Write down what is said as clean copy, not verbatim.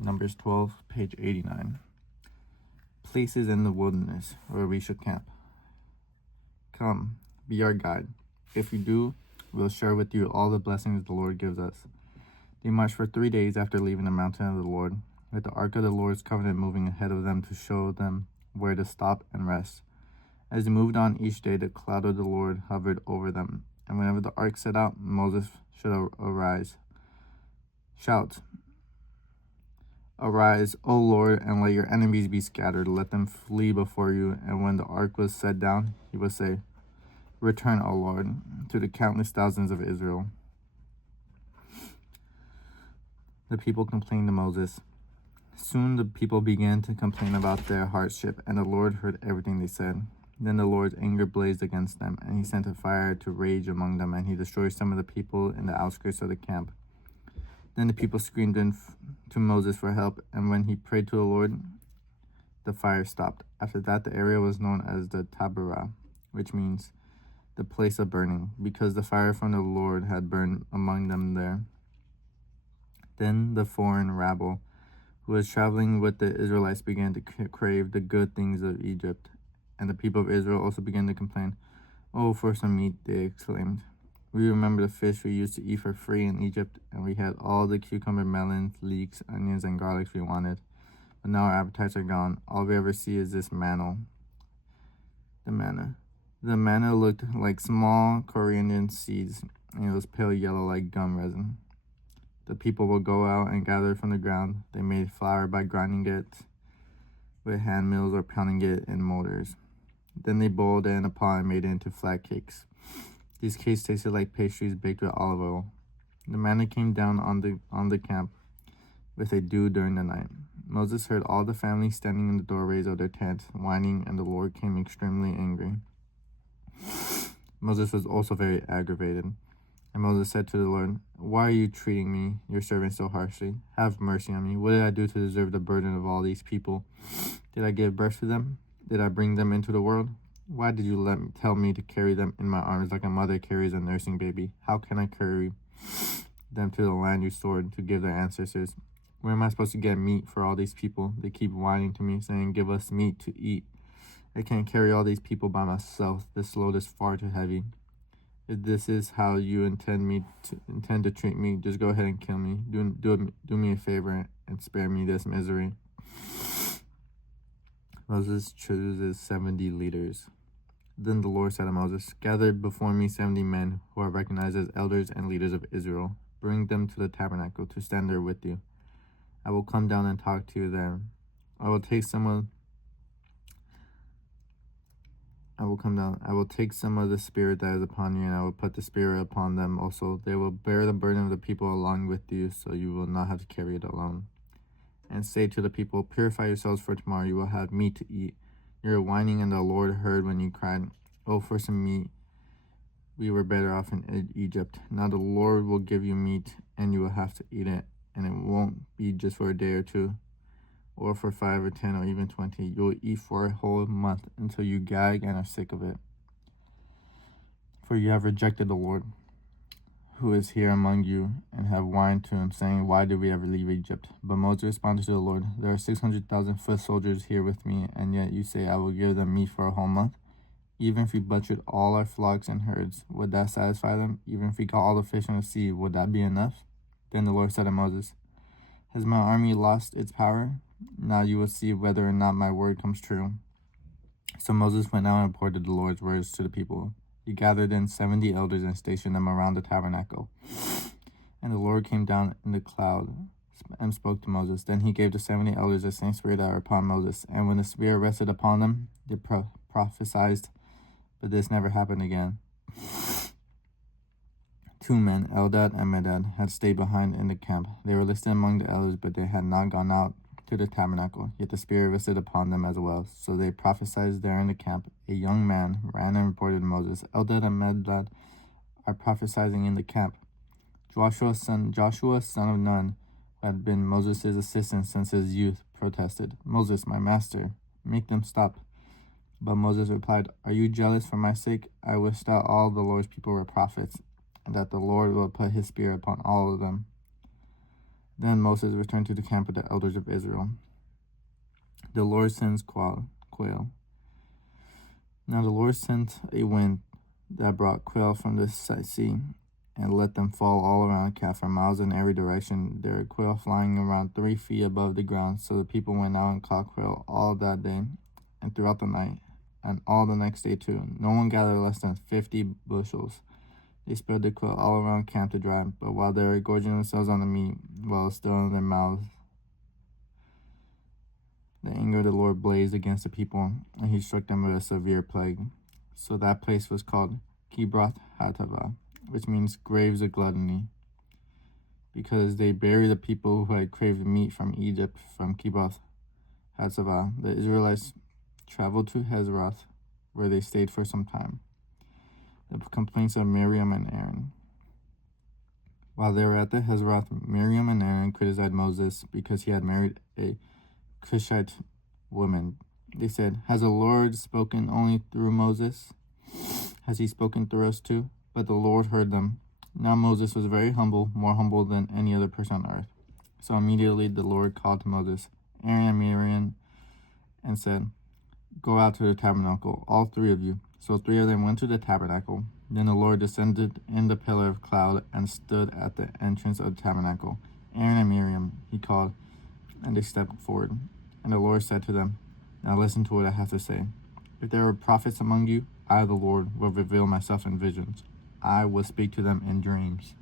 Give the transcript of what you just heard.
Numbers 12, page 89. Places in the wilderness where we should camp. Come, be our guide. If you do, we'll share with you all the blessings the Lord gives us. They marched for 3 days after leaving the mountain of the Lord, with the ark of the Lord's covenant moving ahead of them to show them where to stop and rest. As they moved on each day, the cloud of the Lord hovered over them, and whenever the ark set out, Moses should arise. Shout, "Arise, O Lord, and let your enemies be scattered. Let them flee before you." And when the ark was set down, he would say, "Return, O Lord, to the countless thousands of Israel." The people complained to Moses. Soon the people began to complain about their hardship, and the Lord heard everything they said. Then the Lord's anger blazed against them, and he sent a fire to rage among them, and he destroyed some of the people in the outskirts of the camp. Then the people screamed to Moses for help, and when he prayed to the Lord, the fire stopped. After that, the area was known as the Taberah, which means the place of burning, because the fire from the Lord had burned among them there. Then the foreign rabble who was traveling with the Israelites began to crave the good things of Egypt, and the people of Israel also began to complain. "Oh, for some meat," they exclaimed. "We remember the fish we used to eat for free in Egypt, and we had all the cucumber, melons, leeks, onions, and garlics we wanted. But now our appetites are gone. All we ever see is this manna." The manna looked like small coriander seeds, and it was pale yellow like gum resin. The people would go out and gather it from the ground. They made flour by grinding it with hand mills or pounding it in mortars. Then they boiled it in a pot and made it into flat cakes. These cakes tasted like pastries baked with olive oil. The manna came down on the camp with a dew during the night. Moses heard all the family standing in the doorways of their tents, whining, and the Lord came extremely angry. Moses was also very aggravated. And Moses said to the Lord, "Why are you treating me, your servant, so harshly? Have mercy on me. What did I do to deserve the burden of all these people? Did I give birth to them? Did I bring them into the world? Why did you tell me to carry them in my arms like a mother carries a nursing baby? How can I carry them to the land you stored to give their ancestors? Where am I supposed to get meat for all these people? They keep whining to me, saying, 'Give us meat to eat.' I can't carry all these people by myself. This load is far too heavy. If this is how you intend to treat me, just go ahead and kill me. Do me a favor and spare me this misery." Moses chooses 70 leaders. Then the Lord said to Moses, "Gather before me 70 men who are recognized as elders and leaders of Israel. Bring them to the tabernacle to stand there with you. I will come down and talk to you there. I will take some of the spirit that is upon you, and I will put the spirit upon them also. They will bear the burden of the people along with you, so you will not have to carry it alone. And say to the people, 'Purify yourselves, for tomorrow you will have meat to eat.' You are whining, and the Lord heard when you cried, 'Oh, for some meat. We were better off in Egypt.' Now the Lord will give you meat, and you will have to eat it, and it won't be just for a day or two, or for 5 or 10 or even 20. You will eat for a whole month until you gag and are sick of it. For you have rejected the Lord, who is here among you, and have whined to him, saying, 'Why did we ever leave Egypt?' But Moses responded to the Lord, 'There are 600,000 foot soldiers here with me, and yet you say I will give them meat for a whole month? Even if we butchered all our flocks and herds, would that satisfy them? Even if we caught all the fish in the sea, would that be enough?' Then the Lord said to Moses, 'Has my army lost its power? Now you will see whether or not my word comes true.' So Moses went out and reported the Lord's words to the people. He gathered in 70 elders and stationed them around the tabernacle. And the Lord came down in the cloud and spoke to Moses. Then he gave the 70 elders the same spirit that were upon Moses. And when the spirit rested upon them, they prophesied, but this never happened again. 2 men, Eldad and Medad, had stayed behind in the camp. They were listed among the elders, but they had not gone out to the tabernacle. Yet the Spirit rested upon them as well. So they prophesied there in the camp. A young man ran and reported to Moses, "Eldad and Medad are prophesying in the camp." Joshua, son of Nun, who had been Moses' assistant since his youth, protested, "Moses, my master, make them stop." But Moses replied, "Are you jealous for my sake? I wish that all the Lord's people were prophets, and that the Lord will put his spirit upon all of them." Then Moses returned to the camp of the elders of Israel. The Lord sends quail. Now the Lord sent a wind that brought quail from the sea and let them fall all around the camp for miles in every direction. There were quail flying around 3 feet above the ground. So the people went out and caught quail all that day and throughout the night, and all the next day too. No one gathered less than 50 bushels. They spread the quail all around camp to dry, but while they were gorging themselves on the meat, while it was still in their mouths, the anger of the Lord blazed against the people, and he struck them with a severe plague. So that place was called Kibroth Hattaavah, which means graves of gluttony, because they buried the people who had craved meat from Egypt from Kibroth Hattaavah. The Israelites traveled to Hazeroth, where they stayed for some time. The complaints of Miriam and Aaron. While they were at the Hazeroth, Miriam and Aaron criticized Moses because he had married a Cushite woman. They said, "Has the Lord spoken only through Moses? Has he spoken through us too?" But the Lord heard them. Now Moses was very humble, more humble than any other person on earth. So immediately the Lord called to Moses, Aaron, and Miriam, and said, "Go out to the tabernacle, all 3 of you." So 3 of them went to the tabernacle. Then the Lord descended in the pillar of cloud and stood at the entrance of the tabernacle. Aaron and Miriam, he called, and they stepped forward. And the Lord said to them, "Now listen to what I have to say. If there are prophets among you, I, the Lord, will reveal myself in visions. I will speak to them in dreams."